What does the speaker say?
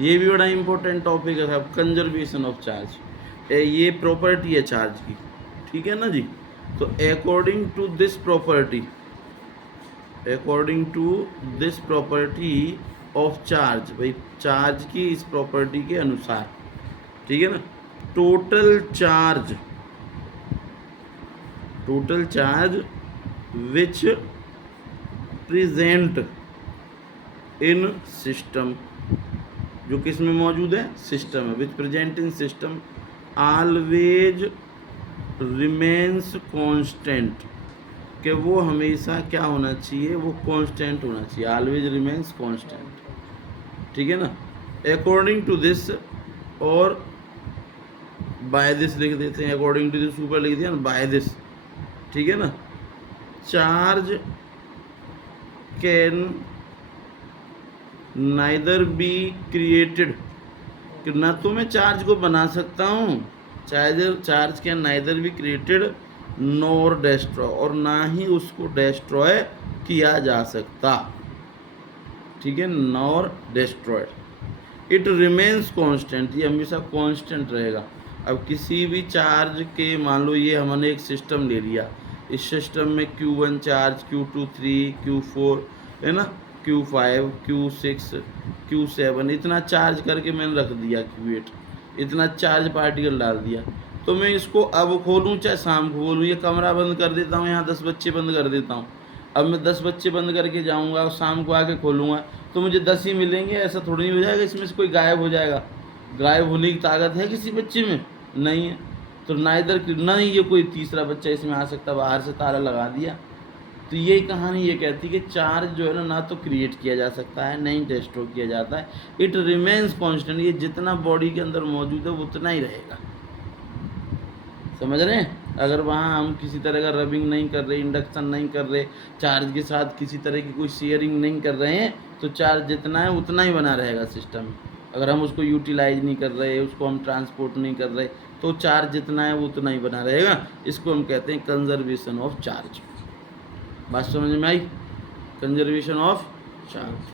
ये भी बड़ा इंपॉर्टेंट टॉपिक है साहब, कंजर्वेशन ऑफ चार्ज। ये प्रॉपर्टी है चार्ज की, ठीक है ना जी। तो according to this property, according to this property of charge, भाई चार्ज की इस प्रॉपर्टी के अनुसार, ठीक है ना, total charge, total charge which present in system, जो किस में मौजूद है, सिस्टम है, which present in system always remains constant, कि वो हमेशा क्या होना चाहिए, वो कांस्टेंट होना चाहिए, ऑलवेज रिमेन्स कांस्टेंट, ठीक है ना। अकॉर्डिंग टू दिस, और बाय दिस लिख देते हैं, अकॉर्डिंग टू दिस ऊपर लिख दिया ना, बाय दिस, ठीक है ना। Charge can neither be created, कि ना तो मैं चार्ज को बना सकता हूँ, charge can neither be created nor destroy, और ना ही उसको डेस्ट्रॉय किया जा सकता, ठीक है, nor destroyed. It remains constant, ये हमेशा कांस्टेंट रहेगा। अब किसी भी चार्ज के, मान लो ये हमने एक सिस्टम ले लिया, इस सिस्टम में Q1 चार्ज, Q2 3, Q4 है ना, Q5 Q6 Q7, इतना चार्ज करके मैंने रख दिया, Q8 इतना चार्ज पार्टिकल डाल दिया। तो मैं इसको अब खोलूँ चाहे शाम को खोलूँ, ये कमरा बंद कर देता हूँ, यहाँ 10 बच्चे बंद कर देता हूँ, अब मैं 10 बच्चे बंद करके जाऊँगा और शाम को आके खोलूँगा तो मुझे 10 ही मिलेंगे, ऐसा थोड़ी नहीं हो जाएगा, इसमें से कोई गायब हो जाएगा। गायब होने की ताकत है किसी बच्चे में? नहीं है। तो ना इधर ना ही ये कोई तीसरा बच्चा इसमें आ सकता, बाहर से ताला लगा दिया। तो ये कहानी ये कहती है कि चार्ज जो है ना तो क्रिएट किया जा सकता है, नहीं डिस्ट्रॉय किया जाता है, इट रिमेन्स कांस्टेंट, ये जितना बॉडी के अंदर मौजूद है वो उतना ही रहेगा। समझ रहे हैं? अगर वहाँ हम किसी तरह का रबिंग नहीं कर रहे, इंडक्शन नहीं कर रहे, चार्ज के साथ किसी तरह की कोई शेयरिंग नहीं कर रहे हैं, तो चार्ज जितना है उतना ही बना रहेगा सिस्टम में। अगर हम उसको यूटिलाइज नहीं कर रहे, उसको हम ट्रांसपोर्ट नहीं कर रहे, तो चार्ज जितना है वो उतना ही बना रहेगा। इसको हम कहते हैं कंजर्वेशन ऑफ चार्ज। बात समझ में आई? Conservation of charge.